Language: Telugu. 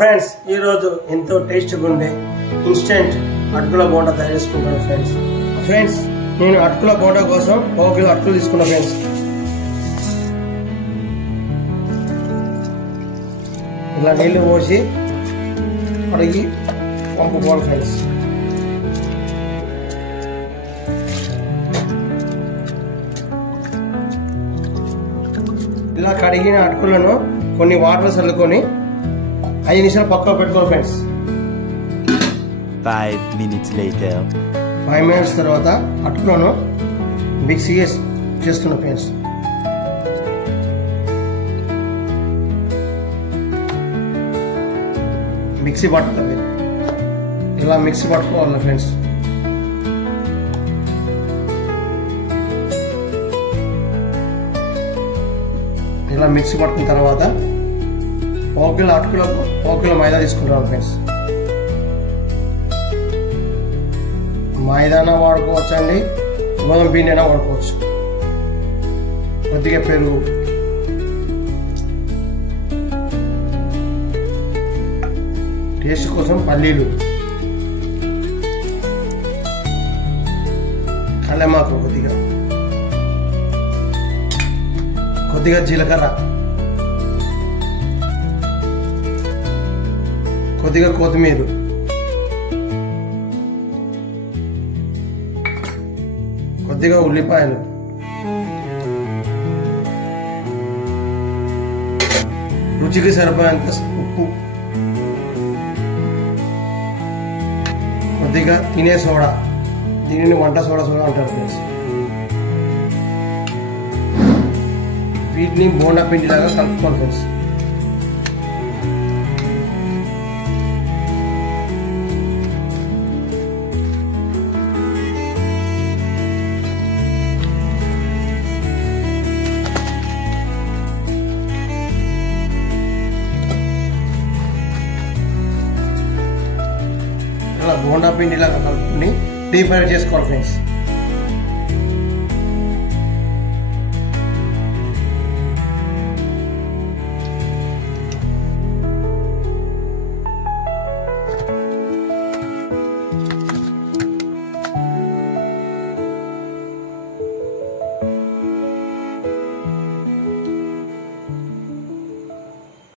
ఫ్రెండ్స్, ఈ రోజు ఎంతో టేస్టీగా ఉండే ఇన్స్టెంట్ అటుకుల బోండా తయారు చేసుకుంటాను ఫ్రెండ్స్. నేను అటుకుల బోండా కోసం 1 కిలో అటుకులు తీసుకున్నా ఫ్రెండ్స్. ఇలా నీళ్లు పోసి కడిగి పంపుకోవాలి ఫ్రెండ్స్. ఇలా కడిగిన అటుకులను కొన్ని వాటర్ చల్లుకొని 5 నిమిషాలు పక్కకు పెట్టుకోవాలి ఫ్రెండ్స్. 5 minutes later. 5 minutes తర్వాత అటుకులను మిక్సీ చేస్తున్నా ఫ్రెండ్స్. మిక్సీ పట్టాలి, ఇలా మిక్సీ పట్టుకోవాలి ఫ్రెండ్స్. ఇలా మిక్సీ పట్టుకున్న తర్వాత 1 కిలో అటుకులకు 1 కిలో మైదా తీసుకుంటాం ఫ్రెండ్స్. మైదానా వాడుకోవచ్చు అండి, గోధుమ పిండి అయినా వాడుకోవచ్చు. కొద్దిగా పెరుగు, టేస్ట్ కోసం పల్లీలు, కల్లెమాకు, కొద్దిగా జీలకర్ర, కొద్దిగా కొత్తిమీర, కొద్దిగా ఉల్లిపాయలు, రుచికి సరిపోయేంత ఉప్పు, కొద్దిగా తినే సోడా, దీనిని వంట సోడా అంటారు ఫ్రెండ్స్. వీటిని బోండా పిండిలాగా కలుపుకోవాలి ఫ్రెండ్స్. ఇలా బోండా పిండిలాగా కలుపుకొని డీప్ ఫ్రై చేసుకోవాలి ఫ్రెండ్స్.